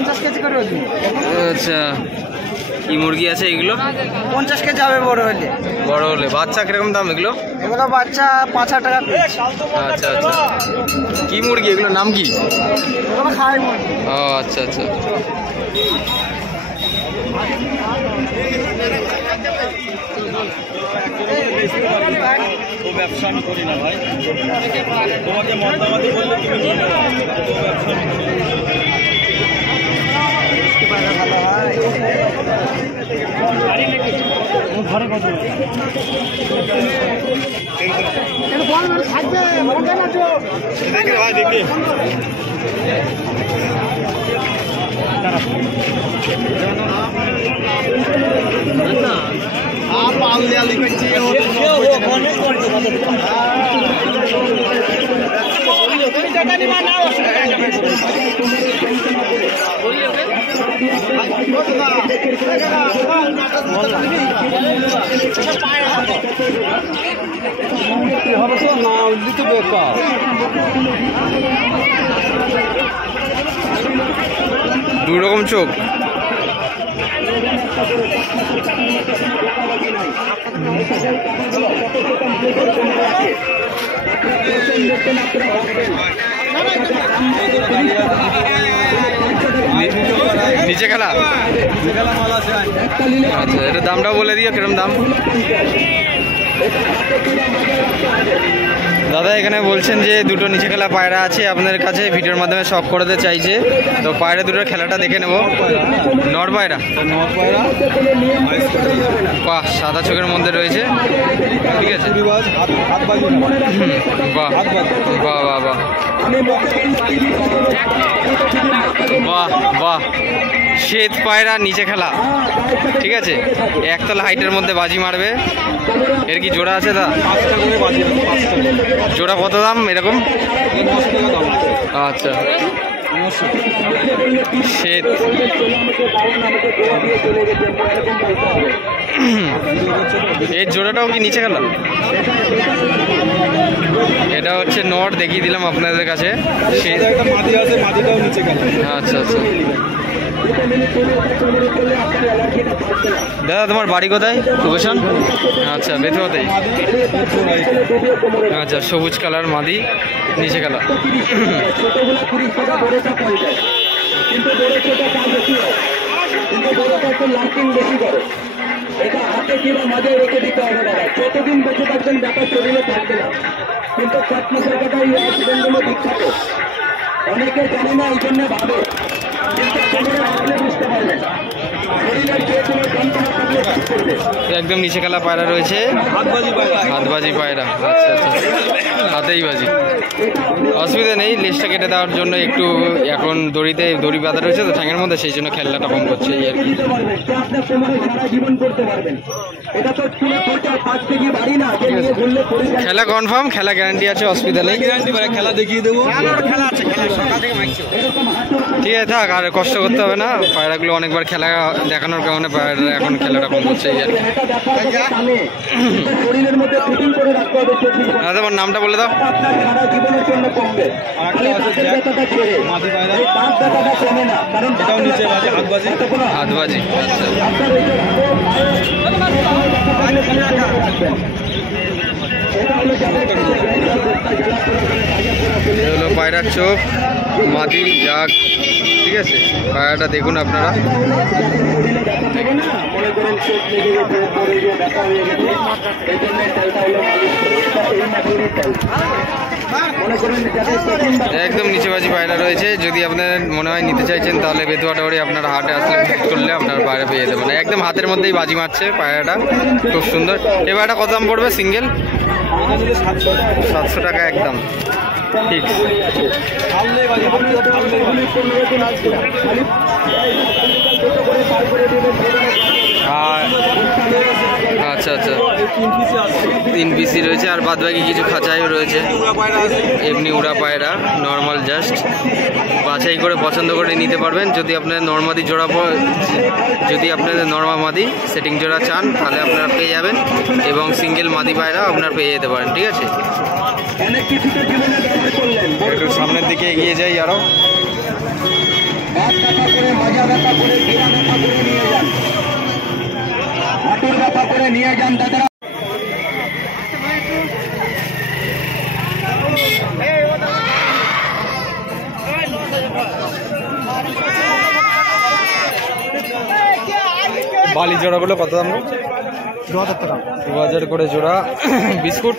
50 KG করে ওজন। আচ্ছা, কি মুরগি আছে এগুলো? 50 কেজি হবে বড় হলে। বড় হলে বাচ্চা কিরকম দাম এগুলো? এগুলো বাচ্চা 5,000 টাকা পিস। আচ্ছা আচ্ছা, কি মুরগি এগুলোর নাম কি? এগুলো খাই মুরগি। ও আচ্ছা আচ্ছা। ব্যবসা আমি করি না ভাই, তোমাকে মতামত বললে তুমি দেখে ভাই দেখে দু রকম চোখ। নিচে খেলা। আচ্ছা, এটা দামটাও বলে দিও কিরম দাম। দাদা এখানে বলছেন যে দুটো নিচে খেলা পায়রা আছে আপনাদের কাছে, ভিডিওর মাধ্যমে শখ করতে চাইছে, তো পায়রা দুটোর খেলাটা দেখে নেব। নর পায়রা, বাহ সাদা চোখের মধ্যে রয়েছে, ঠিক আছে। বাহ বাহ বাহ বাহ বাহ বাহ, শ্বেত পায়রা নিচে খেলা, ঠিক আছে। একতলা হাইটের মধ্যে বাজি মারবে। এর কি জোড়া আছে দা? জোড়া কত দাম এরকম? আচ্ছা, শ্বেত। এর জোড়াটাও কি নিচে খেলা? এটা হচ্ছে নট, দেখিয়ে দিলাম আপনাদের কাছে। আচ্ছা আচ্ছা। দাদা তোমার বাড়ি কোথায়? লোকেশন? আচ্ছা, বেথুয়াতেই। আচ্ছা, সবুজ কালার মাদি নিচে খেলা। এটা হাতে কিংবা মাঝে রেখে দিতে হবে দাদা, যতদিন বেঁচে থাকবেন ব্যাপার শরীরে থাকবে না। কিন্তু চাটমাসের কথা এই অ্যাক্সিডেন্টগুলো বিখ্যাত, অনেকে জানে না, এই জন্য ভাবে, কিন্তু শরীরে ভাবলে বুঝতে পারবে না। শরীরের যে কোনো যন্ত্রণা থাকলে কাজ করবে। একদম নিচে খেলা পায়রা রয়েছে, হাতবাজি পায়রা। আচ্ছা আচ্ছা, হাতেই বাজি, অসুবিধা নেই। লেজটা কেটে দেওয়ার জন্য একটু এখন দড়ি বাঁধা রয়েছে তো ঠ্যাঙের মধ্যে, সেই জন্য খেলাটা কম করছে এই আর কি। খেলা কনফার্ম, খেলা গ্যারান্টি আছে, অসুবিধা নেই। খেলা দেখিয়ে দেবো, ঠিক আছে থাক, আর কষ্ট করতে হবে না। পায়রাগুলো অনেকবার খেলা দেখানোর কারণে পায়রা এখন খেলাটা কম করছে এই আর কি। তোমার নামটা বলে দাও। হাতবাজি, আচ্ছা। হলো পায়রার চোখ, মাদি জাগ, ঠিক আছে। পায়রাটা দেখুন আপনারা। একদম নিচেবাজি পায়রা রয়েছে। যদি আপনার মনে হয় নিতে চাইছেন তাহলে বেতুয়াটাবাড়ি আপনারা হাটে আসলে করলে আপনার পায়রা পেয়ে যাবেন। একদম হাতের মধ্যেই বাজি মারছে পায়রাটা, খুব সুন্দর। এ পায়রাটা কত দাম পড়বে সিঙ্গেল? 700 টাকা একদম ঠিক। আর আচ্ছা আচ্ছা, 3 পিসি রয়েছে, আর বাদ বাকি কিছু খাঁচাইও রয়েছে। এমনি উড়া পায়রা নর্মাল, জাস্ট বাছাই করে পছন্দ করে নিতে পারবেন। যদি আপনাদের নর্মাদি জোড়া, যদি আপনাদের নর্মাল মাদি সেটিং জোড়া চান তাহলে আপনারা পেয়ে যাবেন, এবং সিঙ্গেল মাদি পায়রা আপনারা পেয়ে যেতে পারেন, ঠিক আছে। একটু সামনের দিকে এগিয়ে যাই আরও। হাত ব্যথা করে, মাজা ব্যথা করে, গিরা ব্যথা করে নিয়ে যান, হাঁটুর ব্যথা করে নিয়ে যান দাদারা। বালি জোড়াগুলো কত দাম? 2000 টাকা। 2000 করে জোড়া। বিস্কুট?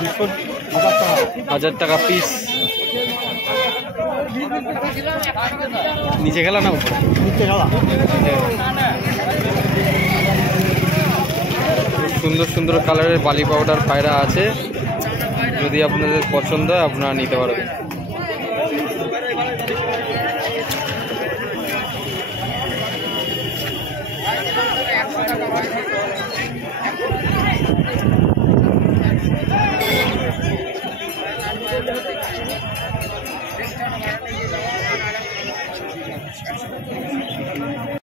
বিস্কুট 1000 টাকা পিস। নিচে গেল না উপরে? সুন্দর সুন্দর কালারের বালি পাউডার পায়রা আছে, যদি আপনাদের পছন্দ হয় আপনারা নিতে পারবেন।